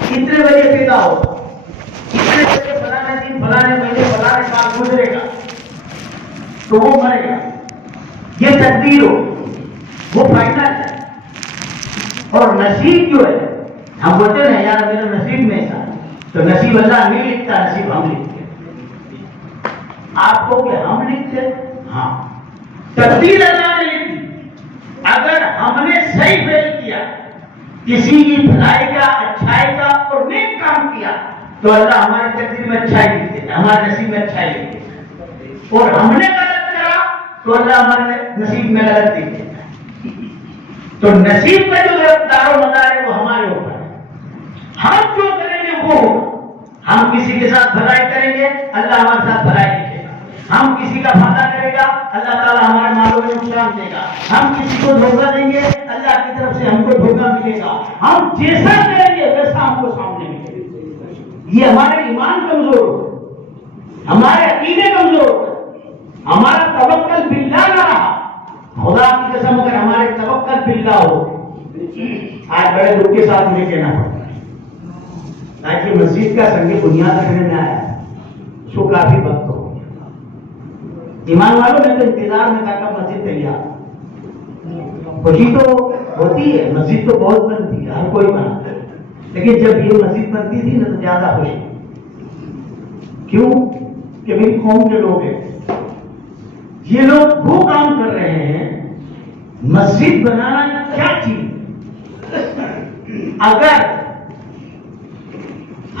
اتنے بجے پیدا ہوگا، اتنے بجے فلانے دن فلانے مہینے فلانے سال گزرے گا تو وہ مرے گا، یہ تقدیر ہو، وہ فائنل ہے۔ اور نصیب جو ہے، ہم بولتے ہیں یار میرا نصیب میں ایسا ہے، تو نصیب اللہ نہیں لکھتا، نصیب ہم لکھتے ہیں۔ آپ کو کہ ہم لکھتے، ہاں تقدیر اللہ نے لکھی۔ اگر ہم نے صحیح فعل کیا، کسی کی بھلائی کا، اچھائی کا اور نیک کام کیا، تو اللہ ہماری تقدیر میں اچھائی لکھ دیتا ہے، ہمارے نصیب میں اچھائی لکھ دیتا ہے۔ اور ہم نے غلط کرا تو اللہ ہمارے نصیب میں غلط لکھ دیتا ہے۔ تو نصیب کا جو دار و مدار ہے وہ ہمارے اوپر ہے، ہم جو کریں گے وہ ہوگا۔ ہم کسی کے ساتھ بھلائی کریں گے، اللہ ہمارے ساتھ بھلائی لکھے گا۔ ہم کسی کا فائدہ کرے گا، اللہ تعالیٰ ہمارے مالوں میں نقصان دے گا۔ ہم کسی کو دھوکہ دیں گے، اللہ کی طرف سے ہم کو دھوکہ ملے گا۔ ہم جیسا کریں گے ویسا ہم کو سامنے ملے گا۔ یہ ہمارے ایمان کمزور ہو، ہمارے عقیدے کمزور ہو، ہمارا توکل باللہ نہ رہا۔ خدا کی قسم اگر ہمارے توکل باللہ ہو، آج بڑے دکھ کے ساتھ مجھے کہنا پڑتا ہے، تاکہ مسجد کا سنگ بنیاد رکھنے میں آیا اس کو کافی وقت ہو گیا۔ ایمان والوں نے تو انتظار میں تھا کہ مسجد تیار۔ خوشی تو ہوتی ہے، مسجد تو بہت بنتی ہے، ہر کوئی بناتا ہے، لیکن جب یہ مسجد بنتی تھی نا تو زیادہ خوشی۔ کیوں کہ میری قوم کے لوگ ہیں، یہ لوگ وہ کام کر رہے ہیں۔ مسجد بنانا کیا چیز؟ اگر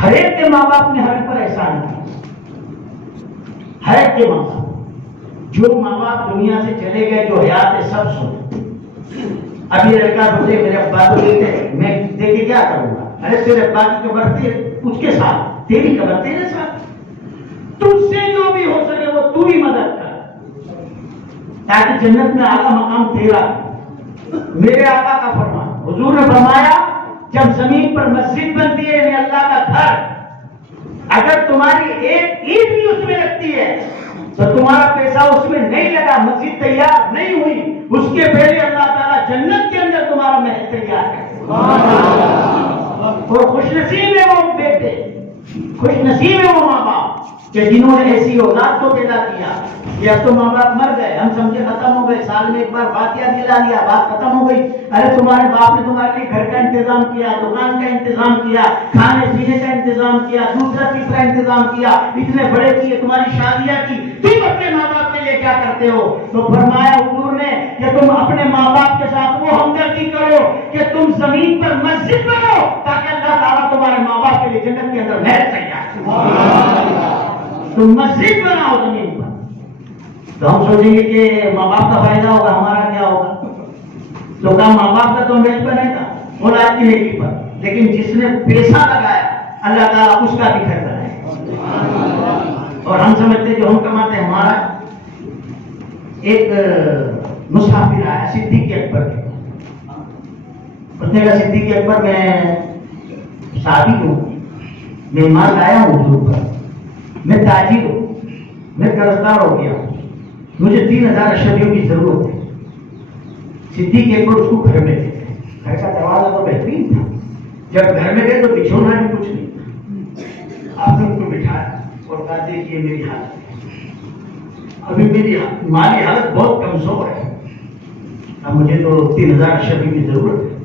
ہر ایک کے ماں باپ نے ہر پر احسان کیا، ہر ایک کے ماں باپ، جو ماں باپ دنیا سے چلے گئے، جو حیات ہے، سب سن۔ اب یہ لڑکا بولے میرے ابا کو دیتے، میں دے کے کیا کروں گا؟ ارے تیرے ابا کی قبر تھی اس کے ساتھ، تیری قبر تیرے ساتھ، تجھ سے جو بھی ہو سکے وہ تو ہی مدد کر، تاکہ جنت میں اعلیٰ مقام تیرا ہے۔ میرے آقا کا فرمان، حضور نے فرمایا جب زمین پر مسجد بنتی ہے یعنی اللہ کا گھر، اگر تمہاری ایک اینٹ بھی اس میں لگتی ہے تو تمہارا پیسہ اس میں نہیں لگا، مسجد تیار نہیں ہوئی، اس کے پہلے اللہ تعالیٰ جنت کے اندر تمہارا محل تیار ہے۔ اور خوش نصیب ہے وہ بیٹے، خوش نصیب ہے وہ ماں باپ کہ جنہوں نے ایسی اولاد کو پیدا کیا۔ یہ اب تو ماں باپ مر گئے، ہم سمجھے ختم ہو گئے، سال میں ایک بار فاتحہ دلا لیا، بات ختم ہو گئی۔ ارے تمہارے باپ نے تمہارے لیے گھر کا انتظام کیا، دکان کا انتظام کیا، کھانے پینے کا انتظام کیا، دوسرا تیسرا انتظام کیا، اتنے بڑے کیے، تمہاری شادیاں کی، تم اپنے ماں باپ کے لیے کیا کرتے ہو؟ تو فرمایا حضور نے کہ تم اپنے ماں باپ کے ساتھ وہ ہمدردی کرو کہ تم زمین پر مسجد بنو تاکہ اللہ تعالیٰ تمہارے ماں باپ کے لیے جنت کے اندر محل تیار کرے۔ تم مسجد بناؤ زمین پر، تو ہم سوچیں گے کہ ماں باپ کا فائدہ ہوگا، ہمارا کیا ہوگا؟ تو کہا ماں باپ کا تو محل بنے گا اولاد کی نیکی پر، لیکن جس نے پیسہ لگایا اللہ تعالیٰ اس کا بھی خیر کرے۔ اور ہم سمجھتے جو ہم کماتے ہیں، ہمارا ایک مسافر آیا صدیق اکبر کے، اس نے کہا صدیق اکبر میں شادی ہوں، مہمان لایا ہوں حضور پر، میں تاجر ہوں، میں قرضدار ہو گیا ہوں، مجھے 3000 اشرفیوں کی ضرورت ہے۔ صدیق اکبر اس کو گھر میں لے گئے، گھر کا دروازہ تو بہترین تھا، جب گھر میں گئے تو بچھونا بھی کچھ نہیں تھا، آپ نے ان کو بٹھایا اور کہا دیکھیے میری حالت ہے، ابھی میری مالی حالت بہت کمزور ہے، اب مجھے تو 3000 اشرفیوں کی ضرورت ہے،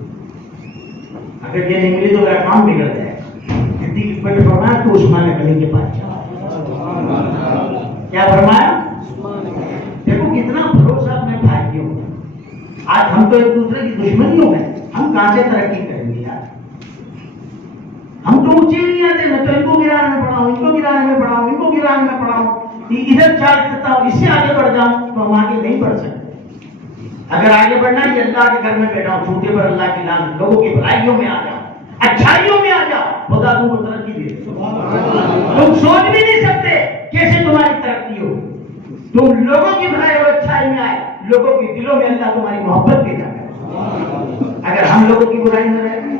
اگر یہ نہیں ملی تو میرا کام بگڑ جائے گا۔ صدیق اکبر نے فرمایا تو عثمان غنی کے پاس جا۔ کیا فرمایا؟ دیکھو کتنا بھروسہ اپنے بھائیوں میں۔ آج ہم تو ایک دوسرے کی دشمنیوں میں، ہم کہاں سے ترقی کریں گے یار؟ ہم تو اونچے نہیں آتے، میں تو ان کو گرانے میں پڑا ہوں، ان کو گرانے میں پڑا ہوں، ان کو گرانے میں پڑا ہوں، ادھر چارج کرتا ہوں، اس سے آگے بڑھ جاؤں تو ہم آگے نہیں بڑھ سکتے۔ اگر آگے بڑھنا ہے کہ اللہ کے گھر میں بیٹھا ہوں، چھوٹے پر اللہ کی لعنت، لوگوں کی بھلائیوں میں آ جاؤ، اچھائیوں میں آ جاؤ، خدا تم کو ترقی دے۔ تم سوچ بھی نہیں سکتے کیسے تمہاری ترقی ہو، تم لوگوں کی بھلائی اور اچھائی میں آئے، لوگوں کے دلوں میں اللہ تمہاری محبت پیدا کرے۔ اگر ہم لوگوں کی برائی میں رہتے ہیں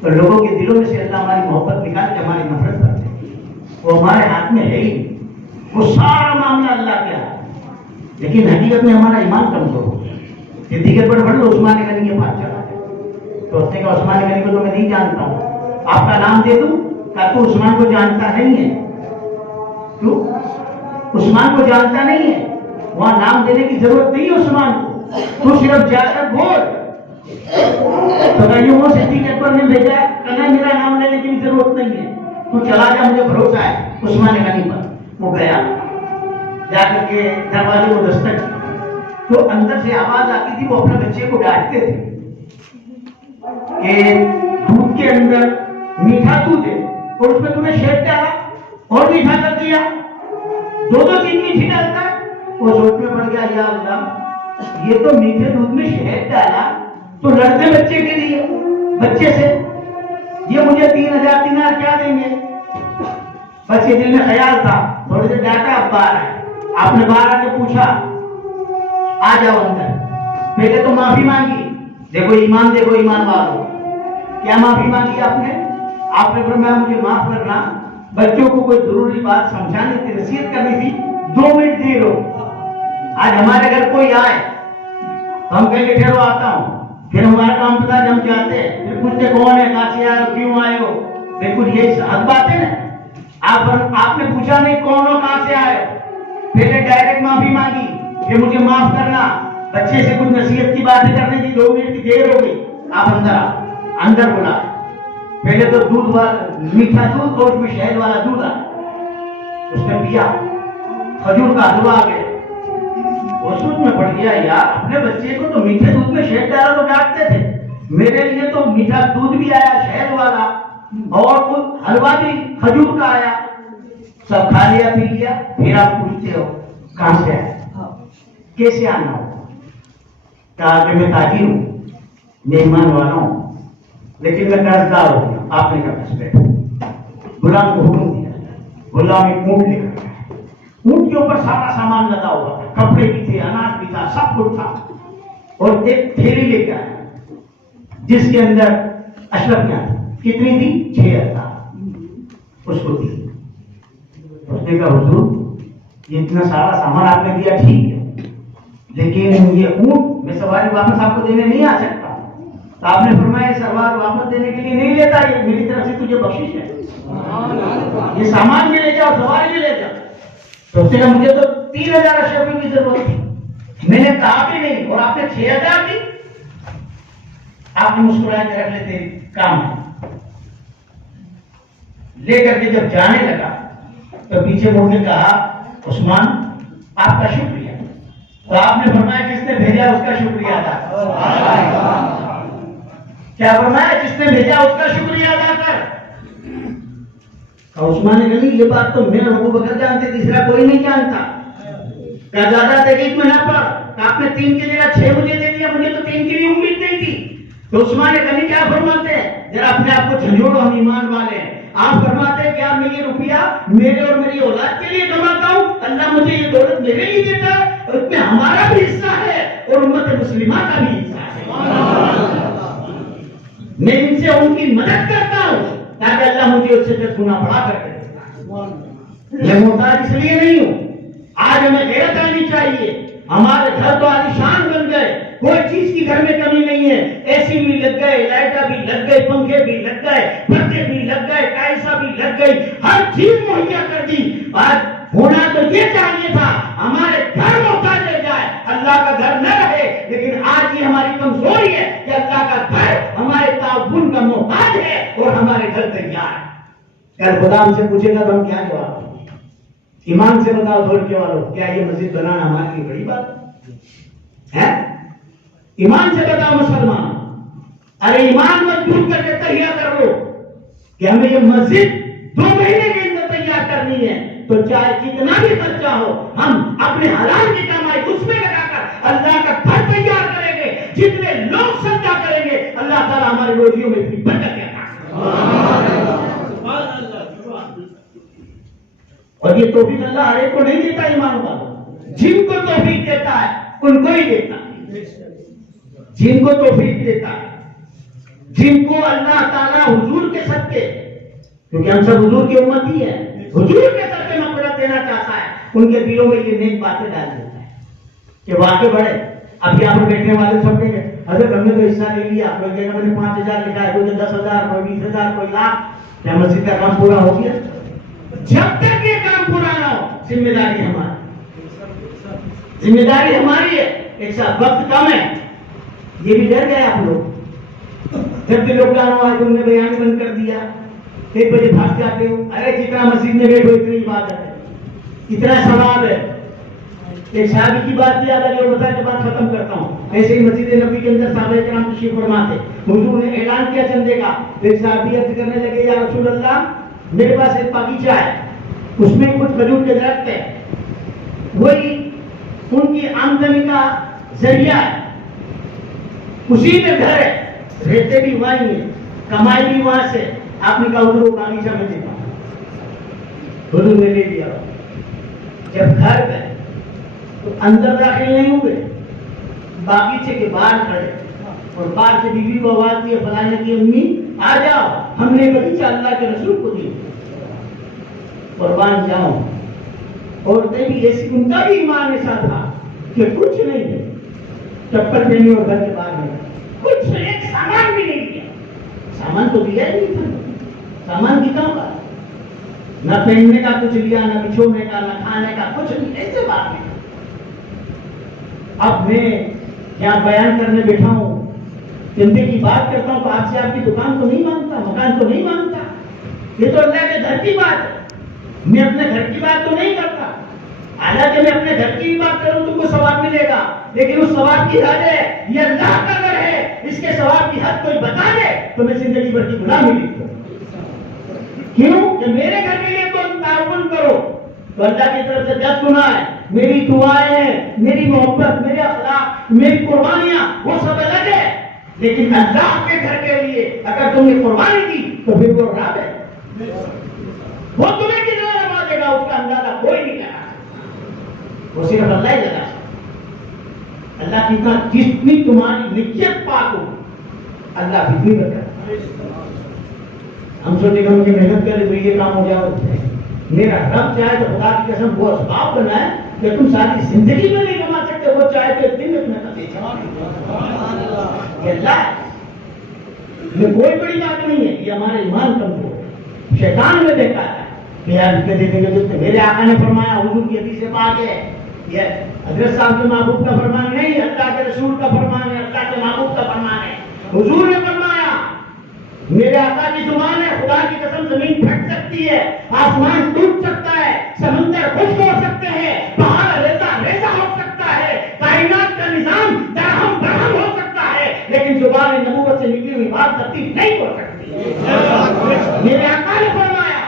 تو لوگوں کے دلوں میں سے اللہ ہماری محبت نکال کے ہماری نفرت کرتے ہیں، وہ ہمارے ہاتھ میں ہے ہی نہیں، وہ سارا معاملہ اللہ کیا ہے، لیکن حقیقت میں ہمارا ایمان کمزور ہو گیا۔ صدیق اکبر پڑھ لو، عثمان غنی کے پاس چلا گیا، تو اس نے کہا عثمان غنی کو تو میں نہیں جانتا ہوں، آپ کا نام دے دوں؟ کہا تو عثمان کو جانتا نہیں ہے. کیوں؟ عثمان کو جانتا نہیں ہے. وہاں نام دینے کی ضرورت نہیں ہے عثمان کو، تو صرف جا کر بول. تو وہ صدیق اکبر نے بھیجا، کہنا میرا نام لینے کی بھی ضرورت نہیں ہے، تو چلا جا، مجھے بھروسہ ہے عثمان غنی پر. وہ گیا، جا کر کے دروازے کو دستک کی تو اندر سے آواز آتی تھی. وہ اپنے بچے کو ڈانٹتے تھے کہ دودھ کے اندر میٹھا دودھ ہے اور اس میں تم نے شہد ڈالا اور میٹھا کر دیا، دو چیز میٹھی ڈالتا ہے. وہ سوچ میں پڑ گیا، یا اللہ یہ تو میٹھے دودھ میں شہد ڈالا تو لڑتے بچے کے لیے، بچے سے یہ مجھے 3000 دینار کیا دیں گے. بس یہ دل میں خیال تھا. تھوڑے سے ڈاٹا اب باہر ہے. آپ نے باہر آ کے پوچھا، آ جاؤ اندر. پہلے تو معافی مانگی. دیکھو ایمان، دیکھو ایمان والوں، کیا معافی مانگی آپ نے؟ آپ نے فرمایا مجھے معاف کرنا، بچوں کو کوئی ضروری بات سمجھانی تھی، نصیحت کرنی تھی، 2 منٹ دے لو. آج ہمارے گھر کوئی آئے تو ہم کہیں گے ٹھہرو آتا ہوں، پھر ہمارا کام پتا ہم جاتے ہیں، پھر پوچھتے کون ہے، کہاں سے آئے ہو، کیوں آئے ہو. بالکل یہ حق بات ہے نا. آپ نے پوچھا نہیں کون ہو، کہاں سے آئے ہو، پہلے ڈائریکٹ معافی مانگی کہ مجھے معاف کرنا، بچے سے کچھ نصیحت کی باتیں کرنے کی 2 منٹ کی دیر ہو گئی. آپ اندر بلا. پہلے تو دودھ والا میٹھا دودھ اور اس میں شہد والا دودھ آ، اس نے پیا. کھجور کا حلوہ آ گیا. وہ سوچ میں پڑ گیا، یار اپنے بچے کو تو میٹھے دودھ میں شہد ڈالا تو ڈانٹتے تھے، میرے لیے تو میٹھا دودھ بھی آیا شہد والا اور کچھ حلوہ بھی کھجور کا آیا. سب کھا لیا پی لیا. پھر آپ پوچھتے ہو کہاں سے آئے، کیسے آنا ہو. کہا کہ میں تاجر ہوں، مہمان والا ہوں، لیکن میں قرضدار ہو گیا. آپ نے کہا بس بیٹھو. غلام کو حکم دیا. غلام ایک اونٹ لے کر گیا. اونٹ کے اوپر سارا سامان لگا ہوا تھا، کپڑے بھی تھے، اناج بھی تھا، سب کچھ تھا. اور ایک تھیلی لے کے آیا جس کے اندر اشرفیاں تھی. کتنی تھی؟ 6000. اس کو دی. اس نے کہا حضور یہ اتنا سارا سامان آپ نے دیا ٹھیک ہے، لیکن یہ اونٹ میں سواری واپس آپ کو دینے نہیں آ سکتا. تو آپ نے فرمایا سوار واپس دینے کے لیے نہیں لیتا، یہ میری طرف سے تجھے بخشش ہے، یہ سامان بھی لے جاؤ، سواری بھی لے جاؤ. تو اس نے کہا مجھے تو 3000 اشرفیوں کی ضرورت تھی، میں نے کہا بھی نہیں اور آپ نے 6000 دی. آپ نے مسکرایا کہ رکھ لیتے کام ہے. لے کر کے جب جانے لگا تو پیچھے مڑ کے کہا عثمان آپ کا شکریہ. تو آپ نے فرمایا جس نے بھیجا اس کا شکریہ ادا. کیا فرمایا؟ جس نے بھیجا اس کا شکریہ ادا کر. عثمان نے کہا یہ بات تو میں اور ابو بکر جانتے، تیسرا کوئی نہیں جانتا. کہا زیادہ تحقیق میں نہ پڑ. آپ نے 3 کی جگہ 6 مجھے دے دیا، مجھے تو 3 کی بھی امید نہیں تھی. تو عثمان غنی کیا فرماتے ہیں؟ ذرا اپنے آپ کو جھنجھوڑو، ہم ایمان والے ہیں. آپ فرماتے ہیں کیا میں یہ روپیہ میرے اور میری اولاد کے لیے کماتا ہوں، اللہ مجھے یہ دولت میرے لیے دیتا ہے، اور اس میں ہمارا بھی حصہ ہے اور امت مسلمہ کا بھی حصہ ہے. میں ان سے ان کی مدد کرتا ہوں تاکہ اللہ مجھے اس سے 10 گنا بڑھا کر کے. میں محتاج اس لیے نہیں ہوں. آج ہمیں غیرت آنی چاہیے. ہمارے گھر تو عالیشان بن گئے، کوئی چیز کی گھر میں کمی نہیں ہے. اے سی بھی لگ گئے، لائٹیں بھی لگ گئی، پنکھے بھی لگ گئے، پردے بھی لگ گئے، ٹائلسا بھی لگ گئی، ہر چیز مہیا کر دی. آج ہونا تو یہ چاہیے تھا ہمارے گھر محتاج رہ جائے، اللہ کا گھر نہ رہے. لیکن آج یہ ہماری کمزوری ہے کہ اللہ کا گھر ہمارے تعاون کا محتاج ہے اور ہمارے گھر تیار ہے. کل خدا ہم سے پوچھے گا تو ہم کیا جواب دیں؟ ایمان سے بتاؤ دھوڑکے والوں، کیا یہ مسجد بنانا ہمارے لیے بڑی بات ہے؟ ایمان سے بتاؤ مسلمان. ارے ایمان مضبوط کر کے تیار کر لو کہ ہمیں یہ مسجد 2 مہینے کے اندر تیار کرنی ہے، تو چاہے کتنا بھی خرچہ ہو ہم اپنے حلال کی کمائی اس میں لگا کر اللہ کا گھر تیار کریں گے. جتنے لوگ سجدہ کریں گے اللہ تعالیٰ ہماری روزیوں میں بھی برکت دیتا ہے. اور یہ توفیق اللہ ہر ایک کو نہیں دیتا. ایمان والوں، جن کو توفیق دیتا ہے ان کو ہی دیتا ہے. جن کو توفیق دیتا ہے، جن کو اللہ تعالیٰ حضور کے صدقے، کیونکہ ہم سب حضور کی امت ہی ہے، حضور کے صدقے مغفرت دینا چاہتا ہے، ان کے دلوں میں یہ نیک باتیں ڈال دیتا ہے کہ واقع بڑھے. اب یہاں پر بیٹھنے والے سب کہیں گے حضرت ہم نے تو حصہ لے لیا، کوئی کہے گا میں نے 5,000 لکھا ہے، کوئی 10,000، کوئی 20,000، کوئی لاکھ، کیا مسجد کا کام پورا ہو گیا؟ جب تک یہ کام پورا نہ ہو ذمہ داری ہماری، ذمہ داری ہماری ہے. ایک ساتھ وقت کم ہے، یہ بھی ڈر گئے آپ لوگ. جب بھی لوگ لانا ہوا تم نے بیان بند کر دیا، 1 بجے بھاگ جاتے ہو. ارے جتنا مسجد میں بیٹھو اتنی عبادت ہے، اتنا ثواب ہے. ایک صحابی کی بات یاد آئی اور بتا کے بات ختم کرتا ہوں. ایسے ہی مسجد نبی کے اندر صحابہ کرام تشریف فرما تھے. حضور نے اعلان کیا چندے کا. ایک صحابی عرض کرنے لگے یا رسول اللہ میرے پاس ایک باغیچہ ہے، اس میں کچھ کھجور کے درخت ہے، وہی ان کی آمدنی کا ذریعہ ہے، اسی میں گھر ہے، رہتے بھی وہیں ہیں، کمائی بھی وہاں سے. آپ نے کہا حضور باغیچہ میں دیتا ہوں. حضور نے لے لیا. جب گھر گئے تو اندر داخل نہیں ہوئے، باغیچے کے باہر کھڑے اور باہر سے بیوی کو آواز دی فلانے کی امی آ جاؤ، ہم نے باغیچہ اللہ کے رسول کو دی، قربان جاؤ. عورتیں بھی ایسی، ان کا بھی ایمان ایسا تھا کہ کچھ نہیں ہے، چپل پہنی اور گھر کے باہر نہیں، کچھ ایک سامان بھی نہیں دیا. سامان تو دیا ہی نہیں تھا، سامان کی کہاں بات؟ نہ پہننے کا کچھ لیا، نہ بچھونے کا، نہ کھانے کا کچھ نہیں. ایسے بات نہیں. اب میں یہاں بیان کرنے بیٹھا ہوں، چندے کی بات کرتا ہوں تو آپ سے آپ کی دکان تو نہیں مانگتا، مکان تو نہیں مانگتا. یہ تو اللہ کے گھر کی بات ہے. میں اپنے گھر کی بات تو نہیں کرتا. حالانکہ میں اپنے گھر کی بات کروں تم کو ثواب ملے گا، لیکن اس ثواب کی حد ہے یہ اللہ کا گھر ہے. اس کے ثواب کی حد کوئی بتا دے تو میں زندگی بھر کی غلامی لکھ دوں. کیوں کہ میرے گھر کے لیے تم تعاون کرو تو اللہ کی طرف سے 10 گنا ہے. میری دعائیں ہیں، میری محبت، میرے اخلاق، میری قربانیاں وہ سب الگ ہے. لیکن اللہ کے گھر کے لیے اگر تم نے قربانی دی تو پھر وہ رب ہے، وہ تمہیں کتنا لگا دے گا اس کا اندازہ کوئی نہیں لگا، وہ صرف اللہ ہی لگا. اللہ کی طرح جتنی تمہاری نیت پاک ہو اللہ اتنی برکت. ہم سوچے کہ مجھے محنت کرے تو یہ کام ہو جائے. میرا رب چاہے تو خدا کی قسم وہ اسباب بنائے کہ تم ساری زندگی میں نہیں کما سکتے، وہ چاہے تو ایک دن میں تمہیں کبھی اللہ ہے. یہ کوئی بڑی بات نہیں ہے، یہ ہمارے ایمان کمزور ہے. شیطان میں دیکھا ہے کہ یار دیکھیں گے. میرے آقا نے فرمایا، حضور کی حدیث سے پاک ہے، یہ حضرت صاحب کے محبوب کا فرمان نہیں، اللہ کے رسول کا فرمان ہے، اللہ کے محبوب کا فرمان ہے. حضور نے فرمایا میرے آقا کی زبان ہے، خدا کی قسم زمین پھٹ سکتی ہے، آسمان ٹوٹ سکتا ہے، سمندر خشک ہو سکتے ہیں، پہاڑ ریزہ ریزہ ہو سکتا ہے، کائنات کا نظام درہم برہم ہو سکتا ہے، لیکن زبان نبوت سے نکلی ہوئی بات تبدیل نہیں ہو سکتی. میرے آقا نے فرمایا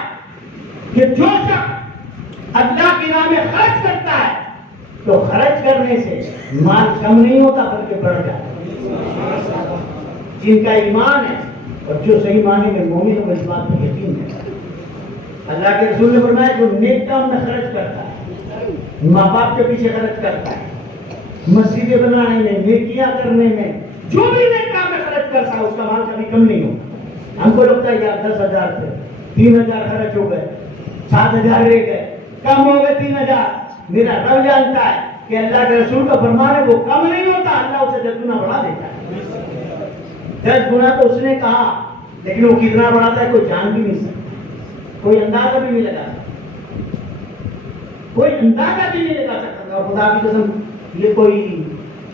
کہ جو شخص اللہ کی راہ میں خرچ کرتا ہے تو خرچ کرنے سے مال کم نہیں ہوتا بلکہ بڑھ جاتا ہے. جن کا ایمان ہے اور جو صحیح معنی میں مومن ہے اس بات پر یقین ہے. اللہ کے رسول نے فرمایا جو نیک کام میں خرچ کرتا ہے، ماں باپ کے پیچھے خرچ کرتا ہے، مسجدیں بنانے میں، نیکیاں کرنے میں، جو بھی نیک کام میں خرچ کرتا ہے اس کا مال کبھی کم نہیں ہوتا. ہم کو لگتا ہے یار 10,000 تھے، 3,000 خرچ ہو گئے، 7,000 رہ گئے، کم ہو گئے 3,000. میرا رب جانتا ہے کہ اللہ کے رسول کا فرمان ہے وہ کم نہیں ہوتا، اللہ اسے 10 گنا بڑھا دیتا ہے. 10 گنا تو اس نے کہا، لیکن وہ کتنا بڑھاتا ہے کوئی جان بھی نہیں سکتا، کوئی اندازہ بھی نہیں لگا سکتا، کوئی اندازہ بھی نہیں لگا سکتا. خدا کی قسم یہ کوئی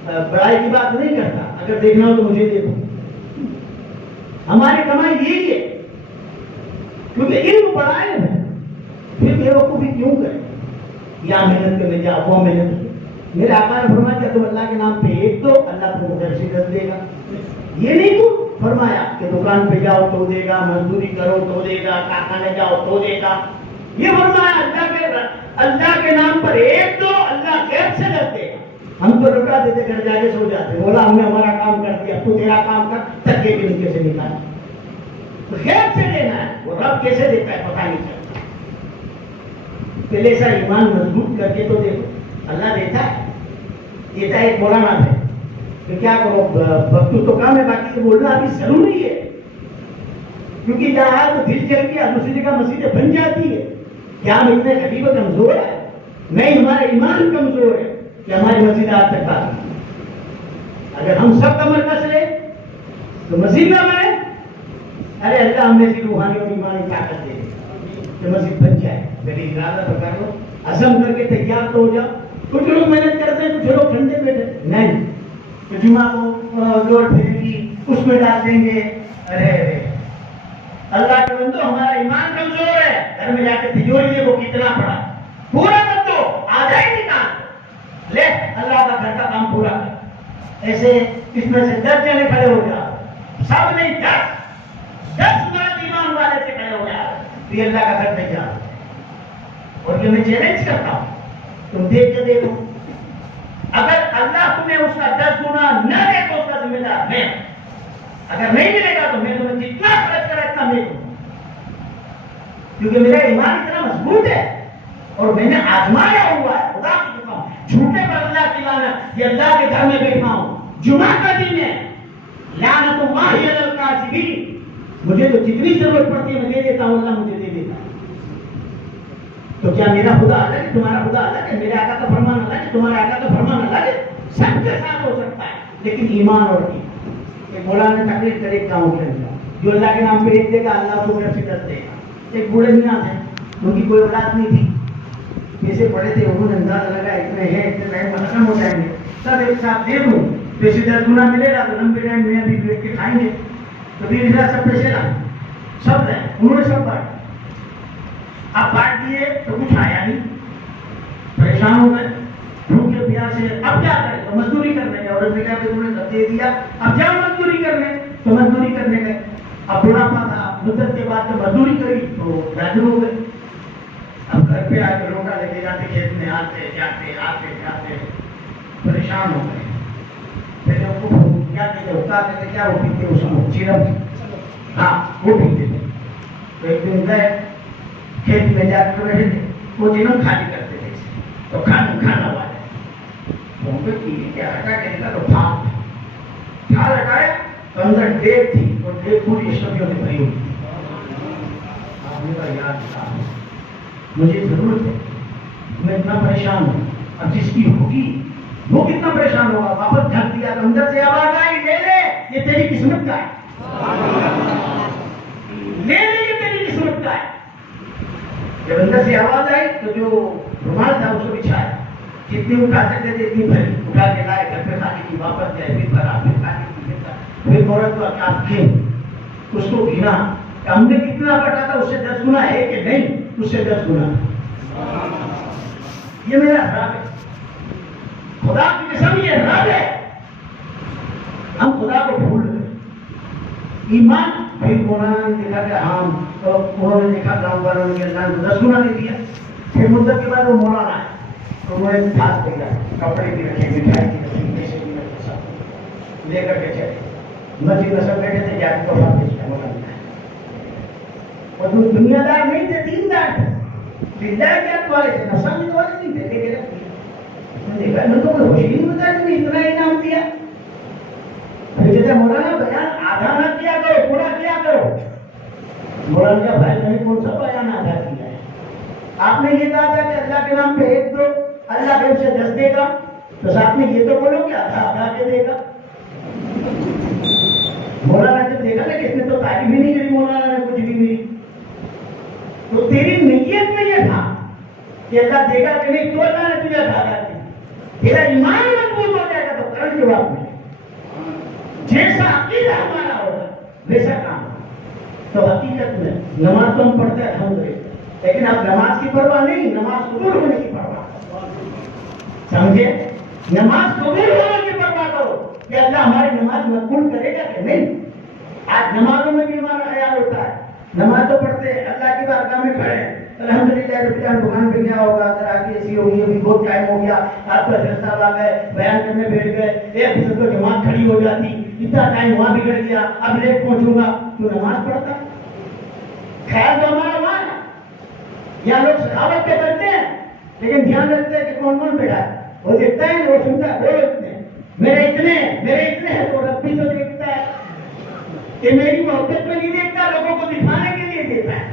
بڑائی کی بات نہیں کرتا. اگر دیکھنا ہو تو مجھے دیکھو. ہماری کمائی یہی ہے، کیونکہ علم بڑا علم ہے. پھر بے وقوفی کیوں کرے؟ یا محنت کرنے جا وہ محنت. میرے آقا نے فرمایا کہ تم اللہ کے نام پہ ایک دو، اللہ تم کو درجے کر دے گا. یہ نہیں تو فرمایا کہ دکان پہ جاؤ تو دے گا، مزدوری کرو تو دے گا، کارخانے جاؤ تو دے گا. یہ فرمایا اللہ کے نام پر ایک دو، اللہ غیب سے کر دے گا. ہم تو لٹا دیتے گھر جا کے سو جاتے، بولا ہم نے ہمارا کام کر دیا، تو تیرا کام کر، تکے کے نیچے سے نکالا. غیب سے لینا ہے، وہ رب کیسے دیتا ہے پتہ نہیں چلتا. پہلے ایسا ایمان مضبوط کر کے تو دیکھو اللہ دیتا ہے. دیتا ہے ایک مولانا ہے کہ کیا کرو بختو تو کام ہے، باقی بولنا ابھی ضروری ہے، کیونکہ جہاں تو دل چل گیا دوسری جگہ مسجدیں بن جاتی ہے. کیا ہم اتنے غریب کمزور ہے؟ نہیں، ہمارا ایمان کمزور ہے کہ ہماری مسجد آج تک آتی. اگر ہم سب کمر کس لیں تو مسجد نہ بنے. ارے اللہ ہمیں سی روحانی اور ایمانی طاقت دے کہ مسجد بن جائے. پہلے ارادہ تو کر لو, عزم کر کے تیار تو ہو جاؤ. کچھ لوگ محنت کرتے ہیں, کچھ لوگ ٹھنڈے بیٹھے نہیں تو جمعہ کو لوٹ پھیری اس میں ڈال دیں گے. ارے اللہ کے بندو ہمارا ایمان کمزور ہے. گھر میں جا کے تجوری دیکھو کتنا پڑا, پورا کر دو, آدھا ہی نکال لے, اللہ کا گھر کا کام پورا کر. ایسے اس میں سے 10 جنے کھڑے ہو جاؤ, سب نہیں 10 مرد ایمان والے سے کھڑے ہو جاؤ تو یہ اللہ کا گھر میں جاؤ. اور یہ میں چیلنج کرتا ہوں, تم دیکھ کے دیکھو, اگر اللہ تمہیں اس کا 10 گنا نہ دے تو اس کا ذمہ دار میں. اگر نہیں ملے گا تو میں تمہیں جتنا خرچ کرا اتنا میں دوں, کیونکہ میرا ایمان اتنا مضبوط ہے اور میں نے آزمایا ہوا ہے. خدا کی قسم جھوٹے پر اللہ کی لعنت, یہ اللہ کے گھر میں بیٹھا ہوں, جمعہ کا دن ہے, لعنت اللہ علی الکاذبین. مجھے تو جتنی ضرورت پڑتی ہے میں دے دیتا ہوں, اللہ مجھے دے دیتا ہے. تو کیا میرا خدا الگ ہے, تمہارا خدا الگ ہے, میرے آقا کا فرمان الگ ہے, تمہارے آقا کا فرمان الگ ہے. سب کے ساتھ ہو سکتا ہے, لیکن ایمان اور ایمان. ایک مولانا نے تقریر کر ایک گاؤں کے اندر, جو اللہ کے نام پہ ایک دے گا اللہ کو گھر سے دس دے گا. ایک بوڑھے میاں تھے, ان کی کوئی اولاد نہیں تھی, پیسے پڑے تھے, انہوں نے اندازہ لگا اتنے ہیں, اتنے پیسے ختم ہو جائیں گے, سب ایک ساتھ دے دوں, پیسے 10 گنا ملے گا تو لمبے ٹائم میں بھی بیٹھ کے کھائیں گے. تو پھر سب پیسے لا, سب رہے, انہوں نے سب بانٹ. اب بانٹ دیے تو کچھ آیا نہیں, پریشان ہو گئے, بھوکے پیاسے. اب کیا کریں, تو مزدوری کرنے گئے. عورت نے کہا کہ انہوں نے دے دیا, اب جاؤ مزدوری کرنے. تو مزدوری کرنے گئے. اب بڑھاپا تھا, مدت کے بعد جب مزدوری کری تو راضی ہو گئے. اب گھر پہ آ کے روٹا لے کے جاتے, کھیت میں آتے جاتے پریشان ہو گئے. پھر ان کو کیا کہتے کیا وہ پیتے, اس کو چیرم, ہاں وہ پیتے تھے. تو ایک دن گئے کھیت میں جا کے بیٹھے تھے, وہ چیرم خالی کرتے تھے, تو کھانا والے تو ان کو کیا ہٹا کے نکلا تو تھا لگایا تو اندر ڈیگ تھی, اور ڈیگ پوری اشرفیوں سے بھری ہوئی تھی. آپ نے کہا یاد تھا, مجھے ضرورت ہے, میں اتنا پریشان ہوں, اب جس کی ہوگی وہ کتنا پریشان ہوگا. واپس ڈھک دیا تو اندر سے آواز آئی, لے لے یہ تیری قسمت کا ہے, لے لے یہ تیری قسمت کا ہے. جب اندر سے آواز آئی تو جو رومال تھا اس کو بچھایا, جتنی اٹھا سکتے تھے اتنی بھری, اٹھا کے لائے, گھر پہ کھانے کی, واپس گئے, پھر بھرا, پھر کھانے کی, پھر عورت کو آپ گھن, اس کو گھنا, ہم نے کتنا بٹا تھا, اس سے 10 گنا ہے کہ نہیں, اس سے 10 گنا. یہ میرا رب ہے, خدا کی قسم یہ رب ہے. ہم خدا کو بھول گئے. ایمان پھر مولانا نے دیکھا کہ ہاں, تو انہوں نے دیکھا گاؤں والوں نے اللہ نے 10 گنا دے دیا. پھر مدت کے بعد وہ مولانا ہے, تو انہوں نے ہاتھ دیا, کپڑے بھی رکھے, مٹھائی بھی رکھی, پیسے بھی رکھے, سب لے کر کے چلے. مسجد میں سب بیٹھے تھے, جا کے تو ہاتھ بیچ مولانا, اور دنیا دار نہیں تھے, دیندار تھے, دلداریات والے تھے, نسل والے نہیں تھے. لے کے رکھ دیا. دیکھا میں تو کوئی خوشی نہیں بتا کہ میں اتنا انعام دیا. مولانا بیان آدھا نہ کیا کرو, پورا کیا کرو. مولانا کا بھائی میں نے کون سا بیان آدھا کیا ہے, آپ نے یہ کہا تھا کہ اللہ کے نام پہ 1 دو, اللہ پھر سے 10 دے گا, تو ساتھ میں یہ تو بولو کہ آدھا کے دے گا. مولانا جب دیکھا نا کہ اس نے تو تعریف بھی نہیں کری, مولانا نے کچھ بھی نہیں, تو تیری نیت میں یہ تھا کہ اللہ دے گا کہ نہیں, تو اللہ نے تجھے کھا دیا. تیرا ایمان مضبوط ہو جائے گا تو کرن جواب میں جیسا عقیدہ ہمارا ہوگا ویسا کام. تو حقیقت میں نماز تو ہم پڑھتے ہیں الحمدللہ, لیکن اب نماز کی پرواہ نہیں, نماز قبول ہونے کی پرواہ. سمجھے, نماز قبول ہونے کی پرواہ کرو کہ اللہ ہماری نماز مقبول کرے گا کہ نہیں. آج نمازوں میں بھی ہمارا خیال ہوتا ہے, نماز تو پڑھتے ہیں, اللہ کی بارگاہ میں کھڑے ہیں, الحمدللہ رب العالمین, دکان پہ گیا ہوگا, اگر آگے ایسی ہوگی, ابھی بہت ٹائم ہو گیا, آپ کو حضرت صاحب آ گئے, بیان کرنے بیٹھ گئے, ایک دوسرے کو جماعت کھڑی ہو جاتی, اتنا ٹائم وہاں بگڑ گیا, اب لیٹ پہنچوں گا, تو نماز پڑھتا. خیال تو ہمارا وہاں ہے. یا لوگ سخاوت پہ کرتے ہیں, لیکن دھیان رکھتے ہیں کہ کون کون بیٹھا ہے, وہ دیکھتا ہے, وہ سنتا ہے, وہ اتنے میرے اتنے ہیں, تو رب بھی تو دیکھتا ہے کہ میری محبت میں نہیں دیکھتا, لوگوں کو دکھانے کے لیے دیتا ہے.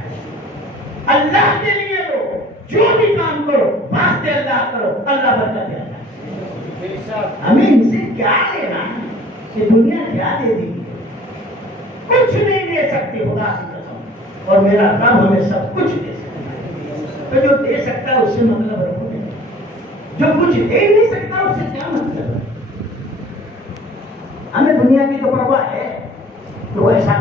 اللہ کے لیے لو, جو بھی کام کرو واسطے اللہ کرو, اللہ برکت دیتا ہے. ہمیں ان سے کیا لینا ہے؟ کہ دنیا کیا دے دی ہے؟ کچھ نہیں دے سکتی خدا کی قسم، اور میرا رب ہمیں سب کچھ دے سکتا ہے۔ تو جو دے سکتا ہے اس سے مطلب رکھو نہیں، جو کچھ دے نہیں سکتا اس سے کیا مطلب ہے؟ ہمیں دنیا کی تو پرواہ ہے تو ایسا